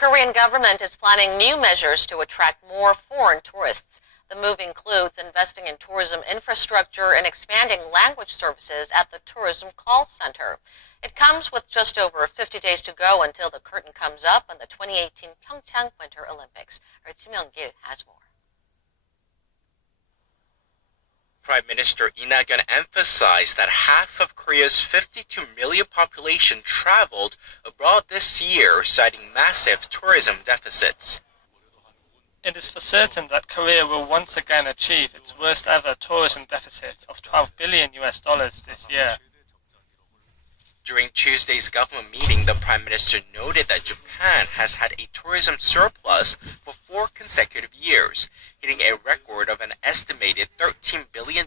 Korean government is planning new measures to attract more foreign tourists. The move includes investing in tourism infrastructure and expanding language services at the tourism call center. It comes with just over 50 days to go until the curtain comes up on the 2018 Pyeongchang Winter Olympics. Our Kim Young-gil has more. Prime Minister Lee Nak-yeon emphasized that half of Korea's 52 million population traveled abroad this year, citing massive tourism deficits. It is for certain that Korea will once again achieve its worst ever tourism deficit of $12 billion this year. During Tuesday's government meeting, the Prime Minister noted that Japan has had a tourism surplus for 4 consecutive years, hitting a record of an estimated $13 billion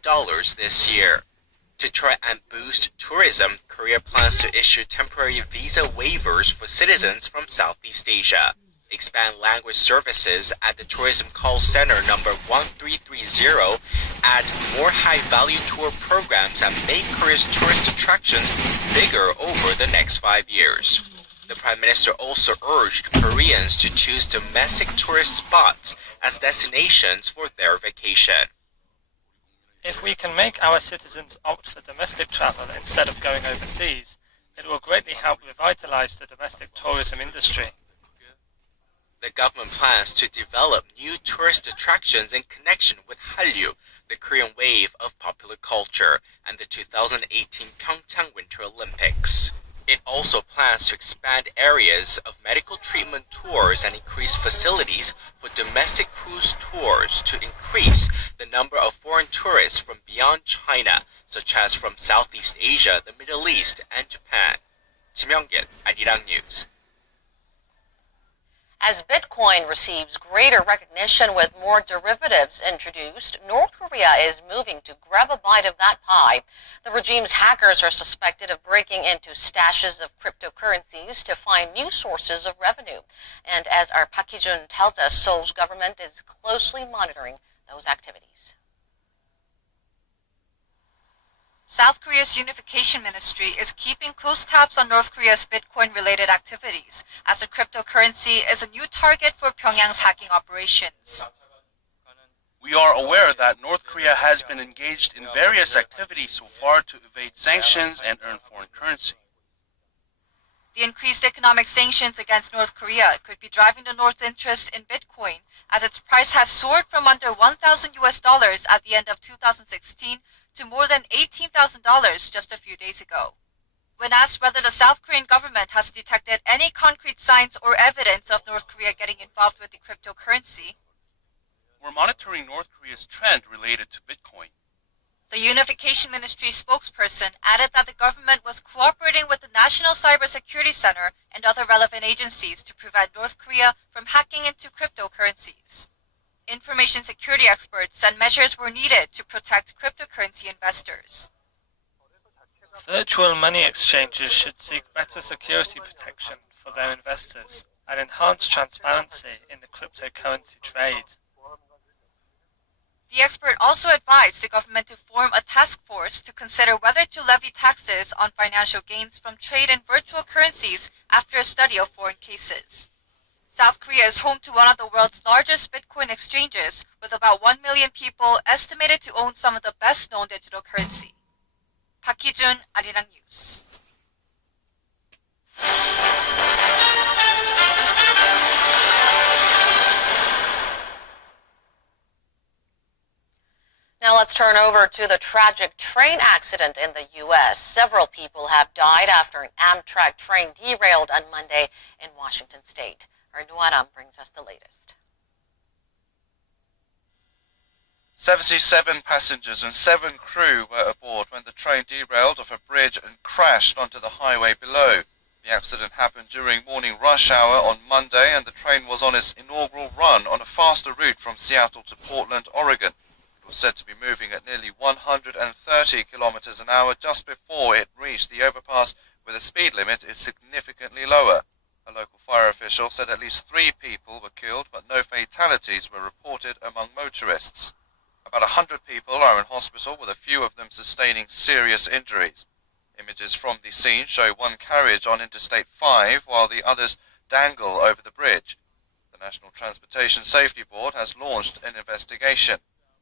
this year. To try and boost tourism, Korea plans to issue temporary visa waivers for citizens from Southeast Asia, expand language services at the tourism call center number 1330, add more high-value tour programs, and make Korea's tourist attractions bigger over the next 5 years. The Prime Minister also urged Koreans to choose domestic tourist spots as destinations for their vacation. If we can make our citizens opt for domestic travel instead of going overseas, it will greatly help revitalize the domestic tourism industry. The government plans to develop new tourist attractions in connection with Hallyu, the Korean wave of popular culture, and the 2018 Pyeongchang Winter Olympics. It also plans to expand areas of medical treatment tours and increase facilities for domestic cruise tours to increase the number of foreign tourists from beyond China, such as from Southeast Asia, the Middle East, and Japan. Kim Young-gil, Arirang News. As Bitcoin receives greater recognition with more derivatives introduced, North Korea is moving to grab a bite of that pie. The regime's hackers are suspected of breaking into stashes of cryptocurrencies to find new sources of revenue. And as our Park Hee-jun tells us, Seoul's government is closely monitoring those activities. South Korea's Unification Ministry is keeping close tabs on North Korea's Bitcoin-related activities, as the cryptocurrency is a new target for Pyongyang's hacking operations. We are aware that North Korea has been engaged in various activities so far to evade sanctions and earn foreign currency. The increased economic sanctions against North Korea could be driving the North's interest in Bitcoin, as its price has soared from under $1,000 at the end of 2016 to more than $18,000 just a few days ago. When asked whether the South Korean government has detected any concrete signs or evidence of North Korea getting involved with the cryptocurrency, we're monitoring North Korea's trend related to Bitcoin. The Unification Ministry spokesperson added that the government was cooperating with the National Cybersecurity Center and other relevant agencies to prevent North Korea from hacking into cryptocurrencies. Information security experts said measures were needed to protect cryptocurrency investors. Virtual money exchanges should seek better security protection for their investors and enhance transparency in the cryptocurrency trade. The expert also advised the government to form a task force to consider whether to levy taxes on financial gains from trade in virtual currencies after a study of foreign cases. South Korea is home to one of the world's largest Bitcoin exchanges, with about 1 million people estimated to own some of the best-known digital currency. Park Hee-jun, Arirang News. Now let's turn over to the tragic train accident in the U.S. Several people have died after an Amtrak train derailed on Monday in Washington state. Our Nuaram brings us the latest. 77 passengers and 7 crew were aboard when the train derailed off a bridge and crashed onto the highway below. The accident happened during morning rush hour on Monday, and the train was on its inaugural run on a faster route from Seattle to Portland, Oregon. It was said to be moving at nearly 130 kilometers an hour just before it reached the overpass, where the speed limit is significantly lower. A local fire official said at least 3 people were killed, but no fatalities were reported among motorists. About 100 people are in hospital, with a few of them sustaining serious injuries. Images from the scene show one carriage on Interstate 5, while the others dangle over the bridge. The National Transportation Safety Board has launched an investigation.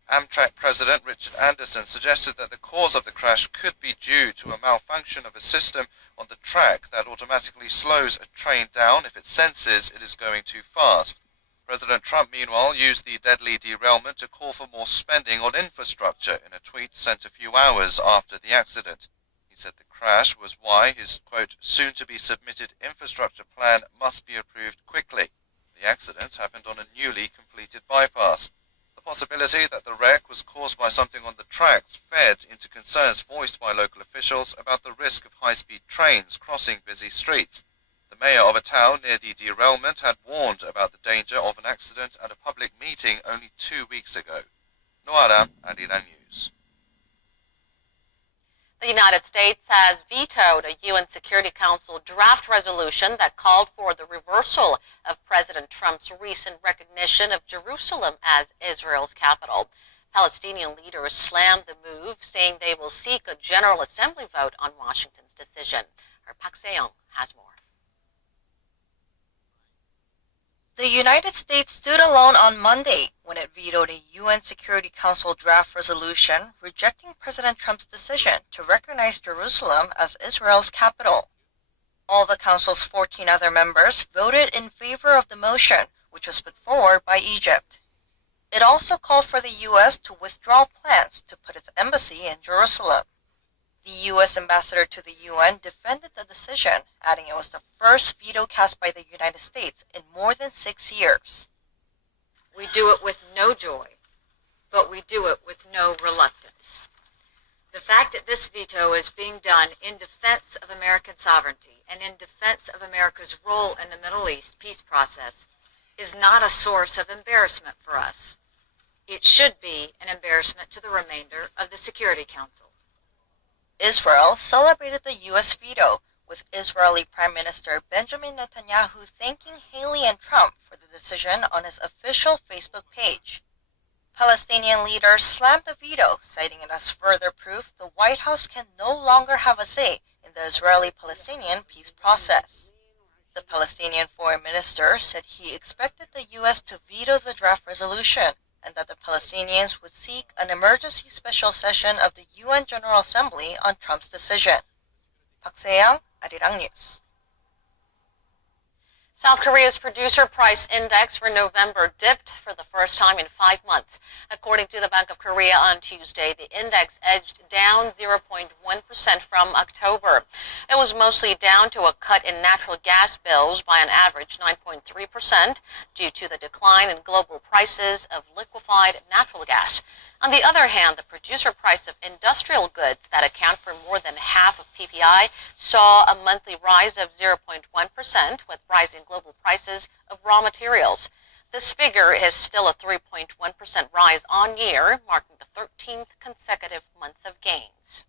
Amtrak President Richard Anderson suggested that the cause of the crash could be due to a malfunction of a system on the track that automatically slows a train down if it senses it is going too fast. President Trump, meanwhile, used the deadly derailment to call for more spending on infrastructure in a tweet sent a few hours after the accident. He said the crash was why his, quote, soon-to-be-submitted infrastructure plan must be approved quickly. The accident happened on a newly completed bypass. The possibility that the wreck was caused by something on the tracks fed into concerns voiced by local officials about the risk of high-speed trains crossing busy streets. The mayor of a town near the derailment had warned about the danger of an accident at a public meeting only 2 weeks ago. Noara, Arirang News. The United States has vetoed a UN Security Council draft resolution that called for the reversal of President Trump's recent recognition of Jerusalem as Israel's capital. Palestinian leaders slammed the move, saying they will seek a General Assembly vote on Washington's decision. Our Park Se-young has more. The United States stood alone on Monday when it vetoed a UN Security Council draft resolution rejecting President Trump's decision to recognize Jerusalem as Israel's capital. All the Council's 14 other members voted in favor of the motion, which was put forward by Egypt. It also called for the U.S. to withdraw plans to put its embassy in Jerusalem. The U.S. ambassador to the UN defended the decision, adding it was the first veto cast by the United States in more than 6 years. We do it with no joy, but we do it with no reluctance. The fact that this veto is being done in defense of American sovereignty and in defense of America's role in the Middle East peace process is not a source of embarrassment for us. It should be an embarrassment to the remainder of the Security Council. Israel celebrated the U.S. veto, with Israeli Prime Minister Benjamin Netanyahu thanking Haley and Trump for the decision on his official Facebook page. Palestinian leaders slammed the veto, citing it as further proof the White House can no longer have a say in the Israeli-Palestinian peace process. The Palestinian foreign minister said he expected the U.S. to veto the draft resolution, and that the Palestinians would seek an emergency special session of the UN General Assembly on Trump's decision. Park Se-young, Arirang News. South Korea's producer price index for November dipped for the first time in 5 months. According to the Bank of Korea on Tuesday, the index edged down 0.1% from October. It was mostly down to a cut in natural gas bills by an average 9.3% due to the decline in global prices of liquefied natural gas. On the other hand, the producer price of industrial goods that account for more than half of PPI saw a monthly rise of 0.1% with rising global prices of raw materials. This figure is still a 3.1% rise on year, marking the 13th consecutive month of gains.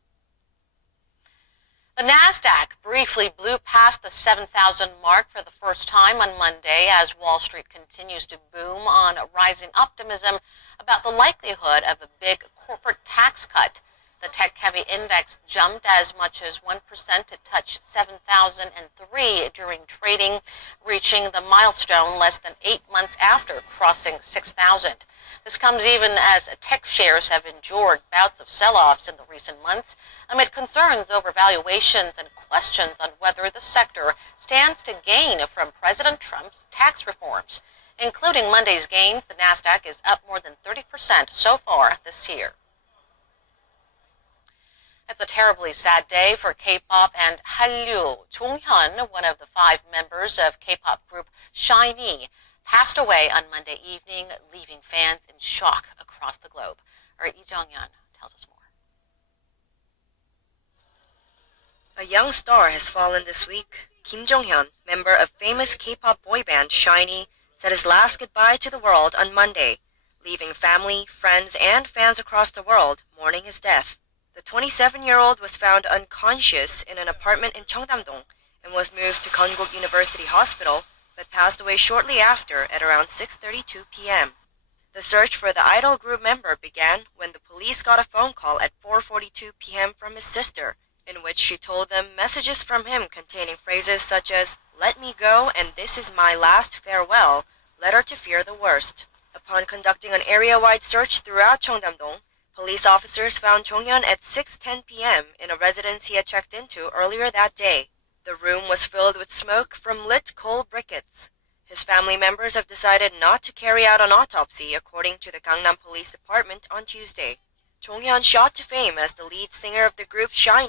The Nasdaq briefly blew past the 7,000 mark for the first time on Monday as Wall Street continues to boom on rising optimism about the likelihood of a big corporate tax cut. The tech-heavy index jumped as much as 1% to touch 7,003 during trading, reaching the milestone less than 8 months after crossing 6,000. This comes even as tech shares have endured bouts of sell-offs in the recent months amid concerns over valuations and questions on whether the sector stands to gain from President Trump's tax reforms. Including Monday's gains, the Nasdaq is up more than 30% so far this year. It's a terribly sad day for K-pop and Hallyu. Jonghyun, one of the 5 members of K-pop group Shinee, passed away on Monday evening, leaving fans in shock across the globe. Our Lee Jong-yeon tells us more. A young star has fallen this week. Kim Jong-hyun, member of famous K-pop boy band Shinee, said his last goodbye to the world on Monday, leaving family, friends, and fans across the world mourning his death. The 27-year-old was found unconscious in an apartment in Cheongdam-dong and was moved to Konkuk University Hospital, but passed away shortly after at around 6:32 p.m. The search for the idol group member began when the police got a phone call at 4:42 p.m. from his sister, in which she told them messages from him containing phrases such as, "Let me go and this is my last farewell," led her to fear the worst. Upon conducting an area-wide search throughout Cheongdam-dong, police officers found Jonghyun at 6:10 p.m. in a residence he had checked into earlier that day. The room was filled with smoke from lit coal briquettes. His family members have decided not to carry out an autopsy, according to the Gangnam Police Department on Tuesday. Jonghyun shot to fame as the lead singer of the group Shinee